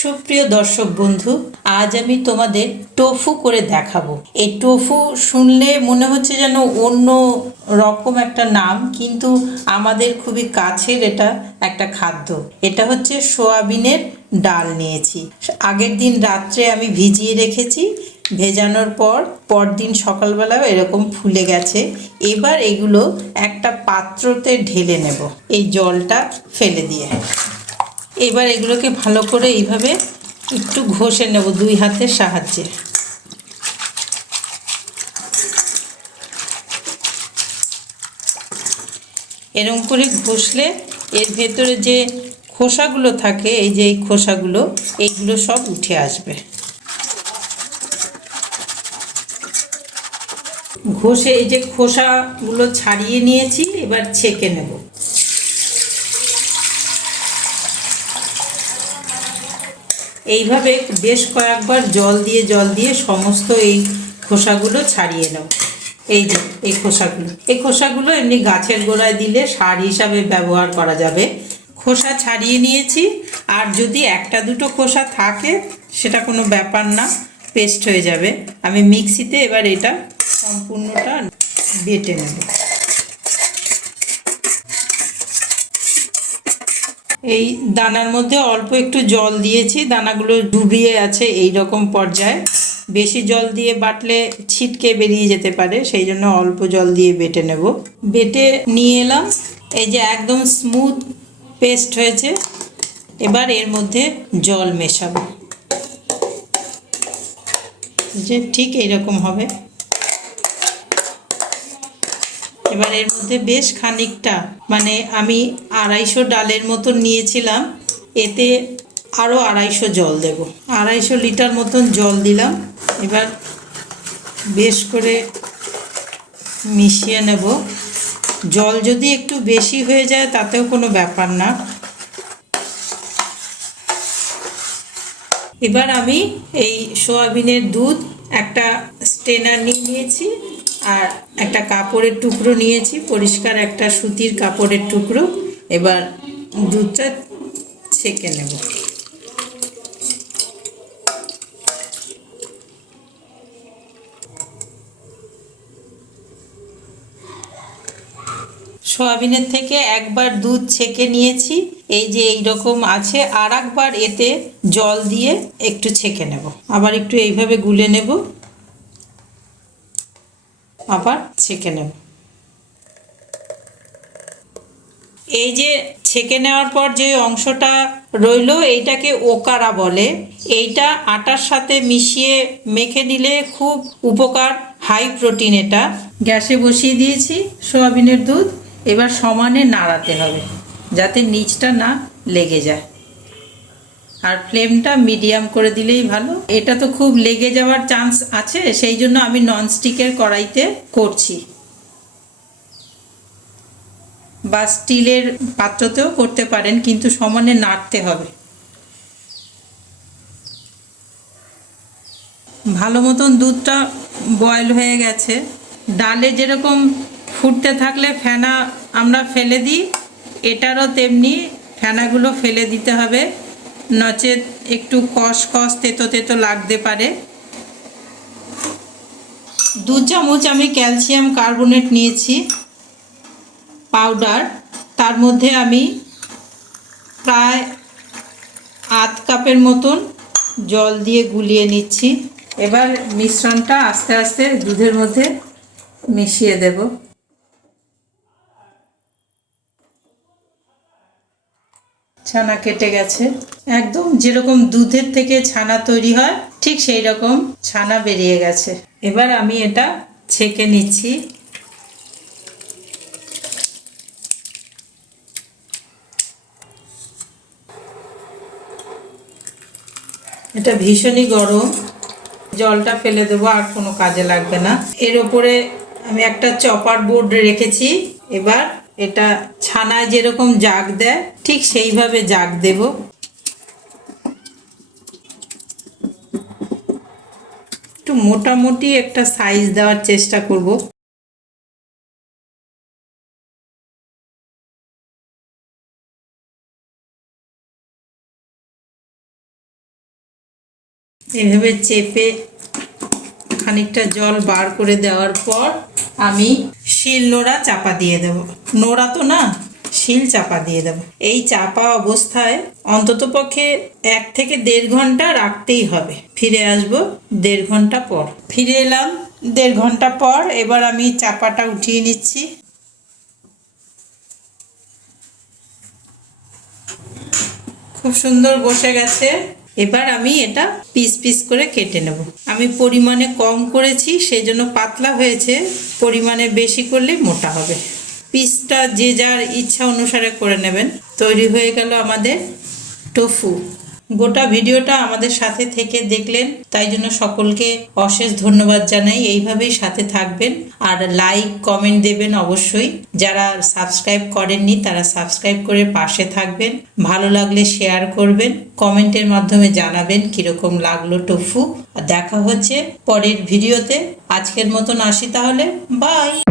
সুপ্রিয় দর্শক বন্ধু, আজ আমি তোমাদের টোফু করে দেখাবো। এই টোফু শুনলে মনে হচ্ছে যেন অন্য রকম একটা নাম, কিন্তু আমাদের খুবই কাছের এটা একটা খাদ্য। এটা হচ্ছে সোয়াবিনের ডাল নিয়েছি। আগের দিন রাত্রে আমি ভিজিয়ে রেখেছি, ভেজানোর পর পরদিন সকালবেলাও এরকম ফুলে গেছে। এবার এগুলো একটা পাত্রতে ঢেলে নেব। এই জলটা ফেলে দিয়ে। এবার এগুলোকে ভালো করে এইভাবে একটু ঘষে নেব দুই হাতের সাহায্যে। এরকম করে ঘষলে এর ভেতরে যে খোসাগুলো থাকে, এই যে এই খোসাগুলো, এইগুলো সব উঠে আসবে। ঘষে এই যে খোসাগুলো ছাড়িয়ে নিয়েছি, এবার ছেঁকে নেব। এইভাবে বেশ কয়েকবার জল দিয়ে জল দিয়ে সমস্ত এই খোসাগুলো ছাড়িয়ে নেব এই যে, এই খোসাগুলো। এই খোসাগুলো এমনি গাছের গোড়ায় দিলে সার হিসাবে ব্যবহার করা যাবে। খোসা ছাড়িয়ে নিয়েছি, আর যদি একটা দুটো খোসা থাকে, সেটা কোনো ব্যাপার না, পেস্ট হয়ে যাবে। আমি মিক্সিতে এবার এটা সম্পূর্ণটা বেটে নেব। এই দানার মধ্যে অল্প একটু জল দিয়েছি, দানাগুলো ডুবিয়ে আছে এই রকম পর্যায়ে। বেশি জল দিয়ে বাটলে ছিটকে বেরিয়ে যেতে পারে, সেই জন্য অল্প জল দিয়ে বেটে নেব। বেটে নিয়ে এলাম, এই যে একদম স্মুথ পেস্ট হয়েছে। এবার এর মধ্যে জল মেশাবো। যে ঠিক এইরকম হবে। এবার এর মধ্যে বেশ খানিকটা মানে আমি আড়াইশো ডালের মতন নিয়েছিলাম, এতে আরও আড়াইশো জল দেব। আড়াইশো লিটার মতন জল দিলাম, এবার বেশ করে মিশিয়ে নেব। জল যদি একটু বেশি হয়ে যায়, তাতেও কোনো ব্যাপার না। এবার আমি এই সোয়াবিনের দুধ একটা স্টেনার নিয়ে নিয়েছি। আর একটা কাপড়ের টুকরো নিয়েছি, পরিষ্কার একটা সুতির কাপড়ের টুকরো। এবার দুধটা ছেঁকে নেব। সয়াবিনের থেকে একবার দুধ ছেঁকে নিয়েছি। এই যে এই রকম আছে আর একবার এতে জল দিয়ে একটু ছেঁকে নেব। আবার একটু এইভাবে গুলে নেব। আবার ছেঁকে নেব। এই যে ছেঁকে নেওয়ার পর যে অংশটা রইল, এইটাকে ওকারা বলে। এইটা আটার সাথে মিশিয়ে মেখে নিলে খুব উপকার হাই প্রোটিন এটা। গ্যাসে বসিয়ে দিয়েছি সোয়াবিনের দুধ। এবার সমানে নাড়াতে হবে, যাতে নিচটা না লেগে যায়। আর ফ্লেমটা মিডিয়াম করে দিলেই ভালো। এটা তো খুব লেগে যাওয়ার চান্স আছে, সেই জন্য আমি ননস্টিকের কড়াইতে করছি। বা স্টিলের পাত্রতেও করতে পারেন, কিন্তু সমানে নাড়তে হবে। ভালো মতন দুধটা বয়েল হয়ে গেছে। ডালে যেরকম ফুটতে থাকলে ফেনা আমরা ফেলে দিই, এটারও তেমনি ফেনাগুলো ফেলে দিতে হবে। নচেত একটু কষ কষ তেতো তেতো লাগতে পারে। দু চামচ আমি ক্যালসিয়াম কার্বনেট নিয়েছি, পাউডার। তার মধ্যে আমি প্রায় আধ কাপের মতন জল দিয়ে গুলিয়ে নিচ্ছি। এবার মিশ্রণটা আস্তে আস্তে দুধের মধ্যে মিশিয়ে দেব। ছানা কেটে গেছে। একদম যেরকম দুধের থেকে ছানা তৈরি হয়, ঠিক সেই রকম ছানা বেরিয়ে গেছে। এবার আমি এটা ছেঁকে নিচ্ছি। এটা ভীষণই গরম। জলটা ফেলে দেবো, আর কোনো কাজে লাগবে না। এর ওপরে আমি একটা চপার বোর্ড রেখেছি। এবার এটা ছানায় যেরকম জাগ দেয়, ঠিক সেইভাবে জাগ দেব। একটু মোটামুটি একটা সাইজ দেওয়ার চেষ্টা করব। এভাবে চেপে খানিকটা জল বার করে দেওয়ার পর আমি শিল নোড়া চাপা দিয়ে দেব। নোড়া তো না, শিল চাপা দিয়ে দেব। এই চাপা অবস্থায় অন্তত পক্ষে এক থেকে দেড় ঘণ্টা রাখতেই হবে। ফিরে আসব দেড় ঘণ্টা পর। ফিরে এলাম দেড় ঘণ্টা পর, এবার আমি চাপাটা উঠিয়ে নিচ্ছি। খুব সুন্দর বসে গেছে। এবার আমি এটা পিস পিস করে কেটে নেব। আমি পরিমাণে কম করেছি সেই জন্য পাতলা হয়েছে। পরিমাণে বেশি করলে মোটা হবে। পিসটা যে যার ইচ্ছা অনুসারে করে নেবেন। তৈরি হয়ে গেল আমাদের টোফু। গোটা ভিডিওটা আমাদের সাথে থেকে দেখলেন। তাই জন্য সকলকে অশেষ ধন্যবাদ জানাই। এইভাবেই সাথে থাকবেন। আর লাইক কমেন্ট দেবেন অবশ্যই। যারা সাবস্ক্রাইব করেননি, তারা সাবস্ক্রাইব করে পাশে থাকবেন। ভালো লাগলে শেয়ার করবেন। কমেন্টের মাধ্যমে জানাবেন কীরকম লাগল টোফু। দেখা হচ্ছে পরের ভিডিওতে। আজকের মতন আসি তাহলে। বাই